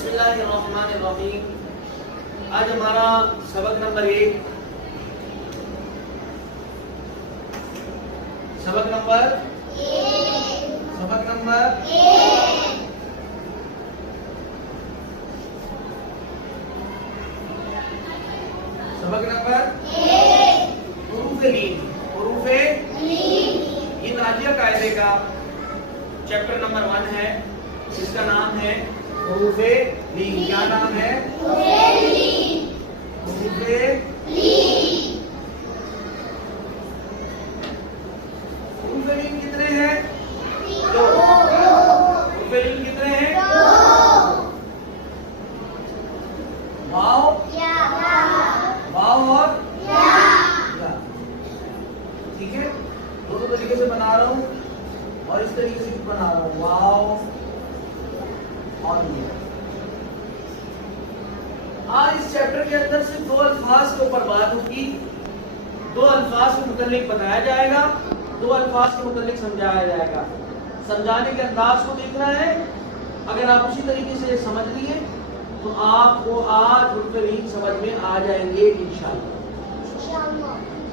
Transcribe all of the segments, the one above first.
بسم اللہ الرحمن الرحیم. آج ہمارا سبق نمبر 1 سبق نمبر 1 حروف لین. یہ ناجیہ قاعدے کا چیپٹر نمبر 1 ہے. اس کا نام ہے حروف لین. کیا نام ہے؟ حروف لین. حروف لین کتنے ہیں؟ 2. حروف لین کتنے ہیں؟ 2. واو اور یا. ٹھیک ہے، دونوں طریقے سے بنا رہا ہوں اور اس طریقے سے بھی بنا رہا ہوں. واو اور یہ. آج اس چیپٹر کے اندر سے 2 الفاظ کے اوپر بات ہوگی. 2 الفاظ کے متعلق بتایا جائے گا، 2 الفاظ کے متعلق سمجھایا جائے گا. سمجھانے کے انداز کو دیکھنا ہے. اگر آپ اسی طریقے سے سمجھ لیے تو آپ کو آج حروف لین سمجھ میں آ جائیں گے انشاءاللہ.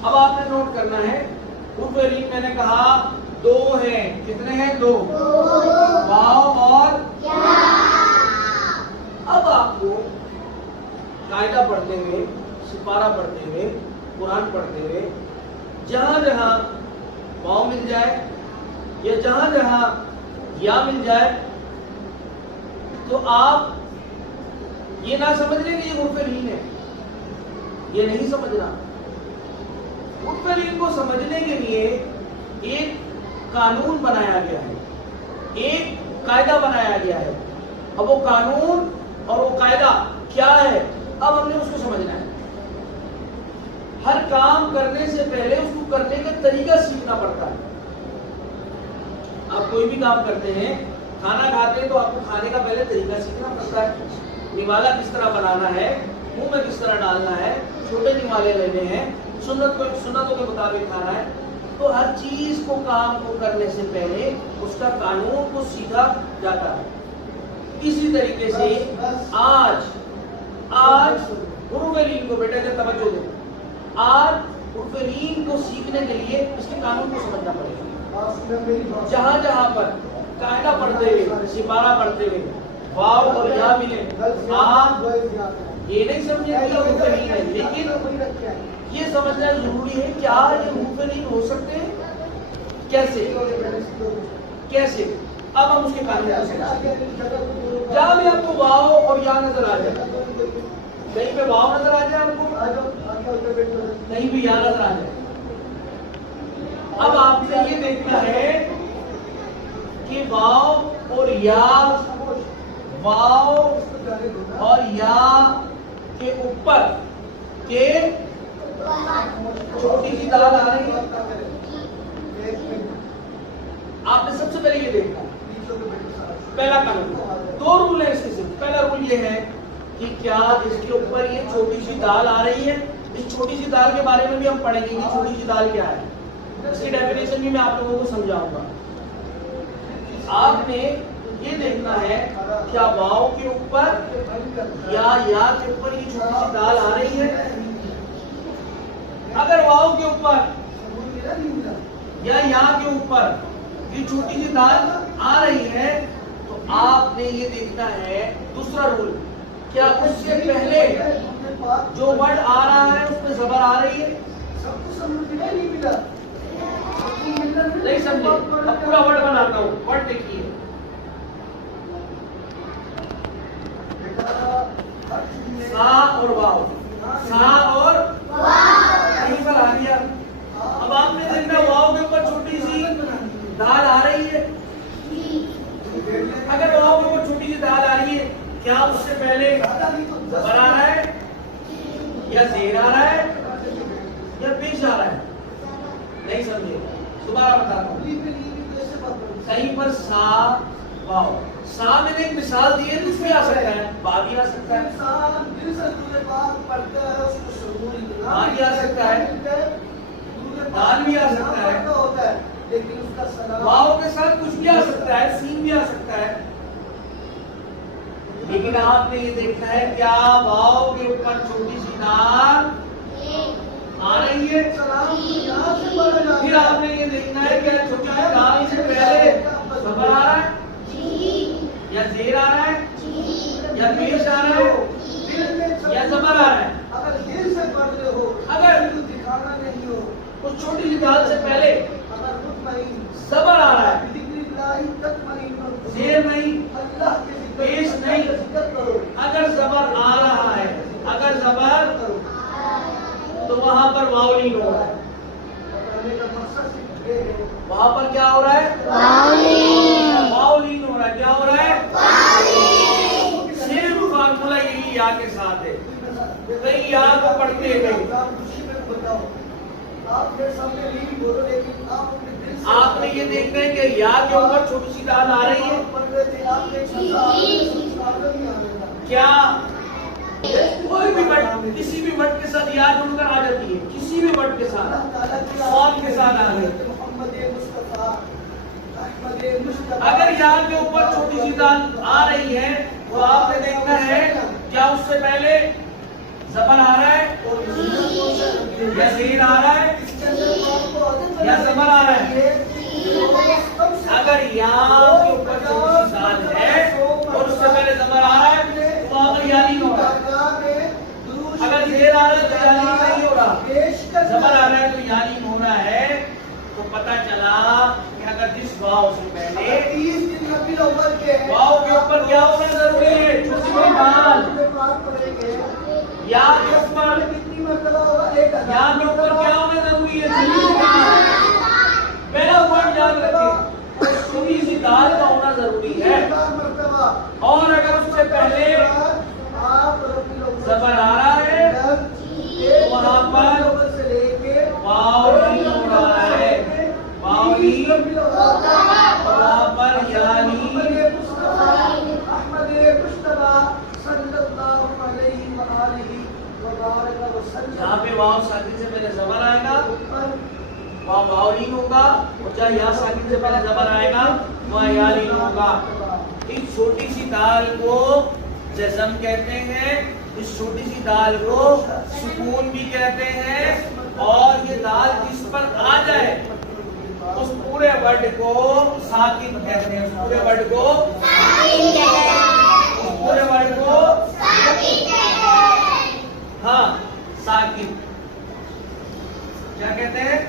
اب آپ نے نوٹ کرنا ہے، حروف لین میں نے کہا 2 ہیں. کتنے ہیں؟ 2. واو اور یا. اب آپ کو قاعدہ پڑھتے ہوئے، سپارہ پڑھتے ہوئے، قرآن پڑھتے ہوئے جہاں جہاں واو مل جائے یا جہاں جہاں یا مل جائے تو آپ یہ نہ سمجھ لیں کہ یہ حروف لین ہے. یہ نہیں سمجھنا. حروف لین کو سمجھنے کے لیے ایک قانون بنایا گیا ہے، ایک قاعدہ بنایا گیا ہے. اب وہ قانون اور وہ قاعدہ کیا ہے، اب ہم نے اس کو سمجھنا ہے. ہر کام کرنے سے پہلے اس کو کرنے کا طریقہ سیکھنا پڑتا ہے. آپ کوئی بھی کام کرتے ہیں، کھانا کھاتے ہیں تو آپ کو کھانے کا پہلے طریقہ سیکھنا پڑتا ہے. نوالا کس طرح بنانا ہے، منہ میں کس طرح ڈالنا ہے، چھوٹے نوالے لینے ہیں، سنتوں کے مطابق کھانا ہے. تو ہر چیز کو، کام کو کرنے سے پہلے اس کا قانون کو سیکھا جاتا ہے. اسی طریقے سے آج حروف لین کو، بیٹا جب توجہ دو، آج حروف لین کو سیکھنے کے لیے اس کے قانون کو سمجھنا پڑے گا. جہاں جہاں پر قاعدہ پڑھتے ہوئے، سپارہ پڑھتے ہوئے واو اور یا ملے، آپ یہ نہیں سمجھیں کہ حروف لین ہے، لیکن یہ سمجھنا ضروری ہے کیا یہ حروف لین ہو سکتے ہیں. کیسے؟ اب ہم اس کے قانون کو سمجھتے ہیں. جہاں بھی آپ کو واو اور یا نظر آ جائے، کہیں پہ واو نظر آ جائے آپ کو، کہیں بھی یا نظر آ جائے، اب آپ نے یہ دیکھنا ہے کہ واو اور یا کے اوپر کے چھوٹی سی دال آ رہی ہے. آپ نے سب سے پہلے یہ دیکھا پہلا قانون. 2 رول ہیں اس کے. پہلا رول یہ ہے کہ کیا اس کے اوپر یہ چھوٹی سی دال آ رہی ہے. اس چھوٹی سی دال کے بارے میں بھی ہم پڑھیں گے کہ چھوٹی سی دال کیا ہے. اس کی ڈیفینیشن بھی میں آپ لوگوں کو سمجھاؤں گا. آپ نے یہ دیکھنا ہے کیا واو کے اوپر یا کے اوپر یہ چھوٹی سی دال آ رہی ہے. اگر واو کے اوپر یا کے اوپر یہ چھوٹی سی دال آ رہی ہے تو آپ نے یہ دیکھنا ہے دوسرا رول، کیا اس سے پہلے جو ورڈ آ رہا ہے اس پہ زبر آ رہی ہے. نہیں سمجھے؟ اب پورا ورڈ بناتا ہوں. ورڈ دیکھیے، سا اور واو، سا اور کہیں پر آ گیا. اب آپ نے دیکھنا واو کے اوپر چھوٹی سی دال آ رہی ہے. اگر واو کے اوپر چھوٹی سی دال آ رہی ہے، کیا اس سے پہلے زبر آ رہا ہے یا زیر آ رہا ہے یا پیش آ رہا ہے؟ نہیں سمجھے؟ دوبارہ بتاتا ہوں. کہیں پر سا واو، سا میں نے ایک مثال دی ہے، اس میں آ سکتا ہے با بھی آ سکتا ہے، با بھی آ سکتا ہے، دال بھی آ سکتا ہے، واو کے ساتھ کچھ بھی آ سکتا ہے، سین بھی آ سکتا ہے. لیکن آپ نے یہ دیکھنا ہے کیا واو کے اوپر چھوٹی سی دال آ رہی ہے؟ پھر آپ نے یہ دیکھنا ہے کہ چھوٹی سی دال سے پہلے زبر آ رہا ہے یا زیر آ رہا ہے یا پیش آ رہا ہے یا زبر آ رہا ہے؟ اگر اس چھوٹی سی دال سے پہلے زبر آ رہا ہے، زیر نہیں، پیش نہیں، اگر زبر آ رہا ہے، اگر زبر تو وہاں پر واو لین ہو رہا ہے. وہاں پر کیا ہو رہا ہے؟ واو لین ہو رہا ہے. کیا ہو رہا ہے؟ صرف فارمولا یہی یا کے ساتھ ہے. کئی یا کو پڑھتے گئے آپ نے یہ دیکھنا ہے کہ یا کے اوپر چھوٹی سی دال آ رہی ہے کیا؟ کوئی بھی ورڈ کسی بھی ورڈ کے ساتھ یا جڑ کر آ جاتی ہے، کسی بھی ورڈ کے ساتھ فارم کے ساتھ آ گئی. اگر یا کے اوپر چھوٹی سی دال آ رہی ہے تو آپ نے دیکھنا ہے کیا اس سے پہلے زبر آ رہا ہے یا زیر آ رہا ہے یا زبر آ رہا ہے. اگر یا کے اوپر چھوٹی سی دال ہے اور اس سے پہلے زبر آ رہا ہے تو وہاں پر یا نہیں ہو رہا. اگر زیر آ رہا ہے تو یا نہیں ہو رہا، زبر آ رہا ہے تو یا نہیں ہو رہا ہے. تو پتہ چلا کہ اگر جس واو سے پہلے واو کے اوپر کیا ہونا ضروری ہے؟ چھوٹی سی دال. یا کے اوپر کیا ہونا ضروری ہے؟ پہلا ورڈ یاد رکھیں چھوٹی سی دال کا ہونا ضروری ہے. اور اگر اس سے پہلے زبر آ رہا ہے تو وہاں پر واو نہیں ہو رہا ہے، واو نہیں، وہاں پر یعنی یہاں پہ واو ساکن سے پہلے زبر آئے گا وہاں واو نہیں ہوگا، اور جہاں یا ساکن سے پہلے زبر آئے گا وہاں یا نہیں ہوگا. اس چھوٹی سی دال کو جزم کہتے ہیں، اس چھوٹی سی دال کو سکون بھی کہتے ہیں. اور یہ دال جس پر آ جائے اس پورے ورڈ کو ساکن کہتے ہیں. اس پورے ورڈ کو ہاں ساکن کیا کہتے ہیں؟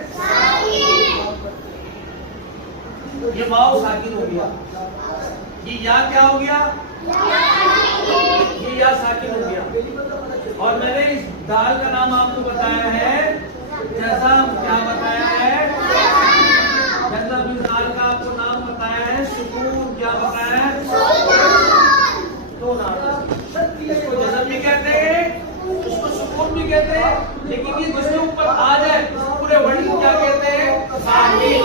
یہ واو ساکن ہو گیا، یہ یا کیا ہو گیا؟ یہ یا ساکن ہو گیا. اور میں نے اس دال کا نام آپ کو بتایا ہے جزم. کیا بتایا ہے؟ جزم. اس دال کا آپ کو نام بتایا ہے سکون. کیا بتایا ہے؟ دو نام. اس کو جزم بھی کہتے ہیں، اس کو سکون بھی کہتے ہیں، لیکن یہ جس کے اوپر آ جائے اس پورے ورڈ کو کیا کہتے ہیں؟ ساکن.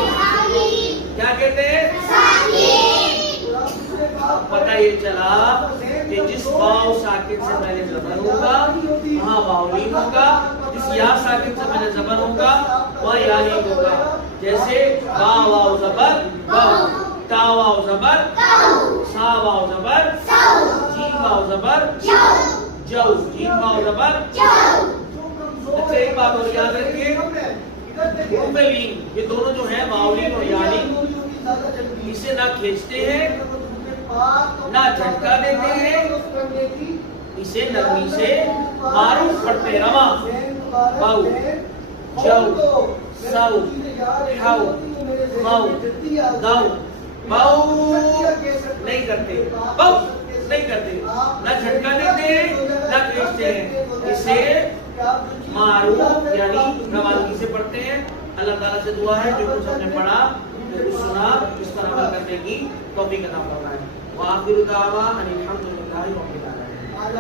کیا کہتے ہیں؟ پتہ یہ چلا کہ جس واو ساکن سے پہلے زبر ہوگا وہاں واو نہیں ہوگا، جس یا ساکن سے پہلے زبر ہوگا وہاں یا نہیں ہوگا. جیسے با واو زبر با، تا واو زبر سا واو زبر جیم واو زبر جو، جیم واو زبر. اچھا ایک بات اور یاد رکھیے، حروف لین یہ دونوں جو ہیں واو لین اور یا لین، اسے نہ کھینچتے ہیں نہ جھٹکا دیتے ہیں، اسے نرمی سے معروف پڑھتے ہیں. رواں باؤ جو سو ہاؤ ماؤ داؤ. باؤ نہیں کرتے، باؤ نہیں کرتے، نہ جھٹکا دیتے ہیں نہ کھینچتے ہیں، اسے معروف یعنی روانگی سے پڑھتے ہیں. اللہ تعالیٰ سے دعا ہے جو کچھ ہم نے پڑھا جو کچھ سنا اس پر عمل کرنے کی توفیق عطا فرمائے. وآخر دعوانا ان الحمد للہ رب العالمین.